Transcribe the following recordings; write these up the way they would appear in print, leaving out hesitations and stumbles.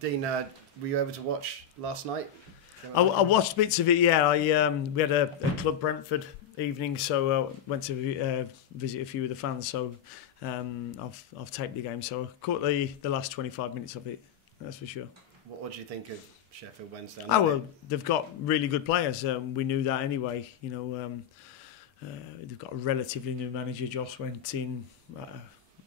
Dean, were you able to watch last night? I watched bits of it. Yeah, we had a club Brentford evening, so went to visit a few of the fans. So I've taped the game, so I caught the last 25 minutes of it. That's for sure. What do you think of Sheffield Wednesday? Well, they've got really good players. We knew that anyway. They've got a relatively new manager. Joss went in,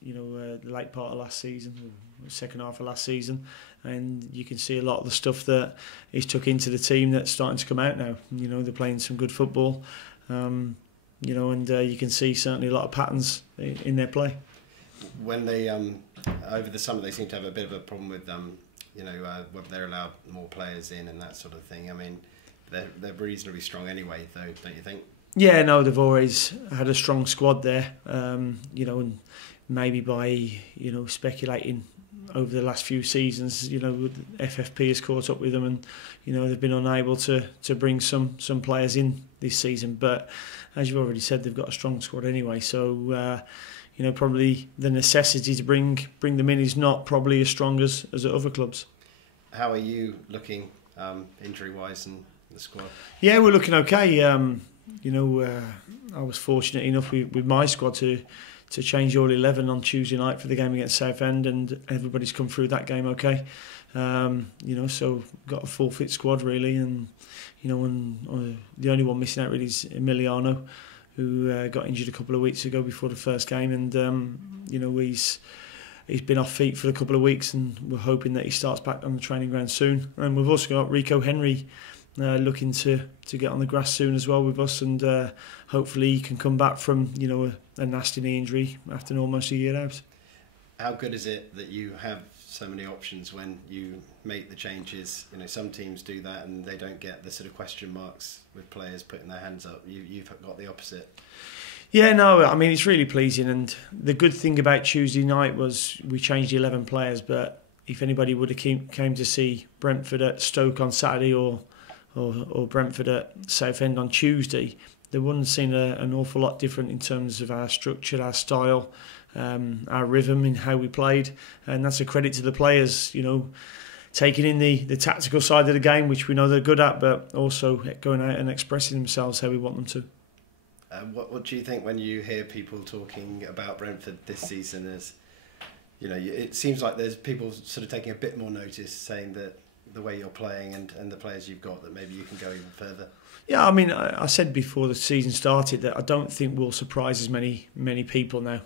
the late part of last season, second half of last season, and you can see a lot of the stuff that he's took into the team that's starting to come out now. They're playing some good football, and you can see certainly a lot of patterns in their play. When they over the summer, they seem to have a bit of a problem with whether they're allowed more players in and that sort of thing. I mean, they're reasonably strong anyway, though, don't you think? Yeah, no, they've always had a strong squad there. And maybe by speculating over the last few seasons, FFP has caught up with them, and they've been unable to bring some players in this season. But as you've already said, they've got a strong squad anyway. So probably the necessity to bring them in is not probably as strong as at other clubs. How are you looking injury wise in the squad? Yeah, we're looking okay. I was fortunate enough with my squad to change all 11 on Tuesday night for the game against Southend, and everybody's come through that game okay. So got a full fit squad really, and the only one missing out really is Emiliano, who got injured a couple of weeks ago before the first game, and he's been off feet for a couple of weeks, and we're hoping that he starts back on the training ground soon. And we've also got Rico Henry looking to get on the grass soon as well with us, and hopefully he can come back from a nasty knee injury after almost a year out. How good is it that you have so many options when you make the changes? Some teams do that and they don't get the sort of question marks with players putting their hands up. You've got the opposite. Yeah, no, I mean, it's really pleasing, and the good thing about Tuesday night was we changed 11 players, but if anybody would have came to see Brentford at Stoke on Saturday or Brentford at Southend on Tuesday, they wouldn't have seen an awful lot different in terms of our structure, our style, our rhythm in how we played, and that's a credit to the players, taking in the tactical side of the game, which we know they're good at, but also going out and expressing themselves how we want them to. What do you think when you hear people talking about Brentford this season? As it seems like there's people sort of taking a bit more notice, saying that the way you're playing and the players you've got, that maybe you can go even further. Yeah, I mean, I said before the season started that I don't think we'll surprise as many people now.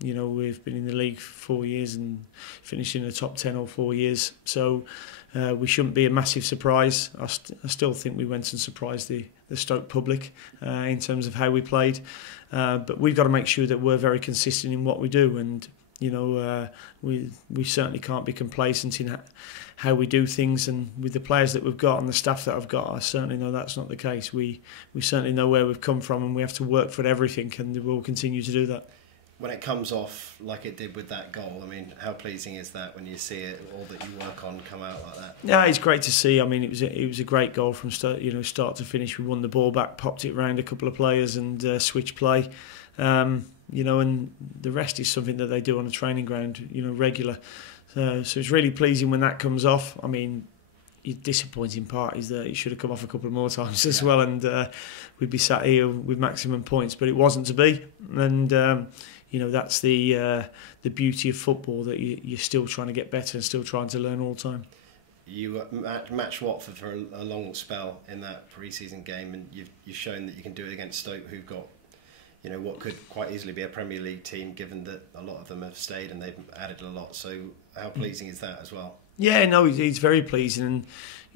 We've been in the league for 4 years and finished in the top 10 all 4 years, so we shouldn't be a massive surprise. I still think we went and surprised the Stoke public in terms of how we played, but we've got to make sure that we're very consistent in what we do, and we certainly can't be complacent in how we do things, and with the players that we've got and the staff that I've got, I certainly know that's not the case. We certainly know where we've come from, and we have to work for everything, and we'll continue to do that. When it comes off like it did with that goal, I mean, how pleasing is that when you see it, all that you work on come out like that? Yeah, it's great to see. I mean, it was a great goal from start to finish. We won the ball back, popped it round a couple of players, and switched play. And the rest is something that they do on the training ground, regular. So it's really pleasing when that comes off. I mean, the disappointing part is that it should have come off a couple more times as well, and we'd be sat here with maximum points, but it wasn't to be. And that's the beauty of football, that you're still trying to get better and still trying to learn all the time. You matched Watford for a long spell in that pre-season game, and you've shown that you can do it against Stoke, who've got what could quite easily be a Premier League team, given that a lot of them have stayed and they've added a lot. So how pleasing is that as well? Yeah, no, it's very pleasing,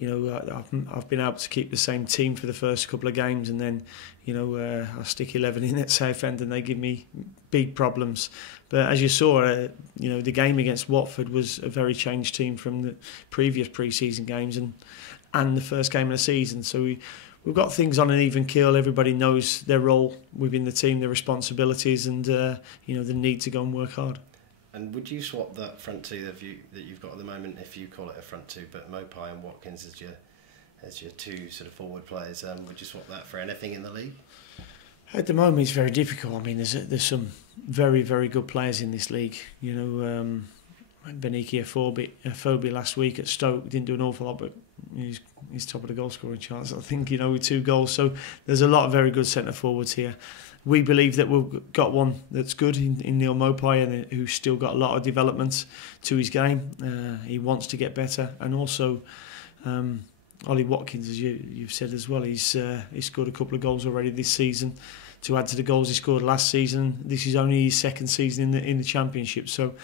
and I've been able to keep the same team for the first couple of games, and then I stick 11 in at Southend and they give me big problems. But as you saw, the game against Watford was a very changed team from the previous pre-season games and the first game of the season. So we've got things on an even keel. Everybody knows their role within the team, their responsibilities, and the need to go and work hard. And would you swap that front two that you've got at the moment, if you call it a front two, but Mopai and Watkins as your two sort of forward players? Would you swap that for anything in the league? At the moment, it's very difficult. I mean, there's some very, very good players in this league. Beniki Afobe last week at Stoke didn't do an awful lot, but he's top of the goal scoring charts, I think, with 2 goals. So there's a lot of very good centre forwards here. We believe that we've got one that's good in Neil Mopai, and who's still got a lot of development to his game. He wants to get better, and also Ollie Watkins, as you've said as well, he's scored a couple of goals already this season to add to the goals he scored last season. This is only his 2nd season in the Championship, so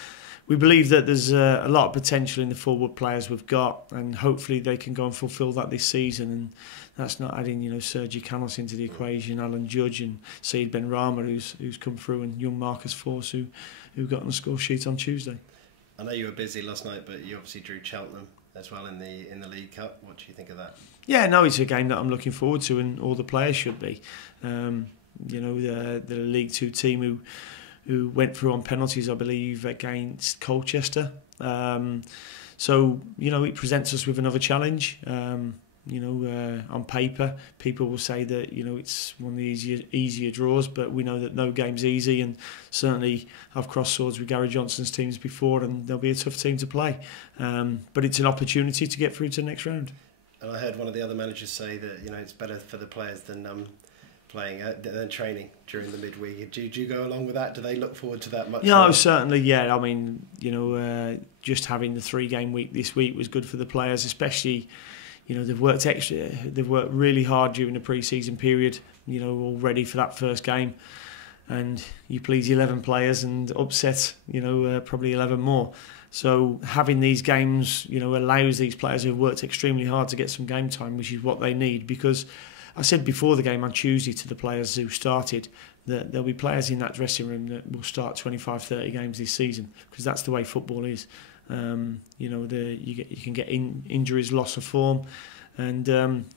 we believe that there's a lot of potential in the forward players we've got, and hopefully they can go and fulfil that this season. And that's not adding, Sergi Canos into the equation, Alan Judge and Saeed Ben Rama, who's come through, and young Marcus Force, who got on the score sheet on Tuesday. I know you were busy last night, but you obviously drew Cheltenham as well in the League Cup. What do you think of that? Yeah, no, it's a game that I'm looking forward to, and all the players should be. The League Two team who went through on penalties, I believe, against Colchester. So it presents us with another challenge. On paper, people will say that it's one of the easier draws, but we know that no game's easy, and certainly I've crossed swords with Gary Johnson's teams before, and they'll be a tough team to play. But it's an opportunity to get through to the next round. And I heard one of the other managers say that it's better for the players than than training during the midweek. Do you go along with that? Do they look forward to that much? No, certainly, yeah. I mean, just having the 3-game week this week was good for the players, especially. They've worked really hard during the pre-season period, all ready for that first game. And you please 11 players and upset, probably 11 more. So having these games, allows these players who've worked extremely hard to get some game time, which is what they need. Because I said before the game on Tuesday to the players who started that there'll be players in that dressing room that will start 25, 30 games this season, because that's the way football is. You can get injuries, loss of form, and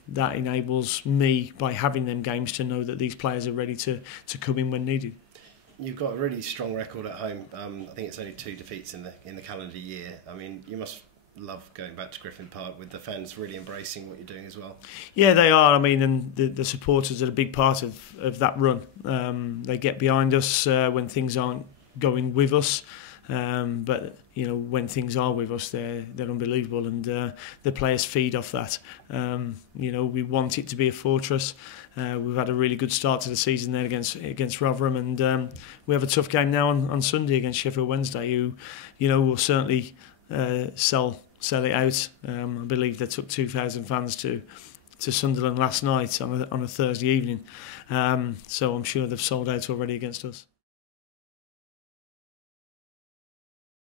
that enables me, by having them games, to know that these players are ready to come in when needed. You've got a really strong record at home. I think it's only 2 defeats in the calendar year. I mean, you must love going back to Griffin Park with the fans really embracing what you're doing as well. Yeah, they are. I mean, and the supporters are a big part of that run. They get behind us when things aren't going with us. But when things are with us, they're unbelievable, and the players feed off that. We want it to be a fortress. We've had a really good start to the season there against Rotherham, and we have a tough game now on Sunday against Sheffield Wednesday, who will certainly sell it out. I believe they took 2,000 fans to Sunderland last night on a Thursday evening, so I'm sure they've sold out already against us.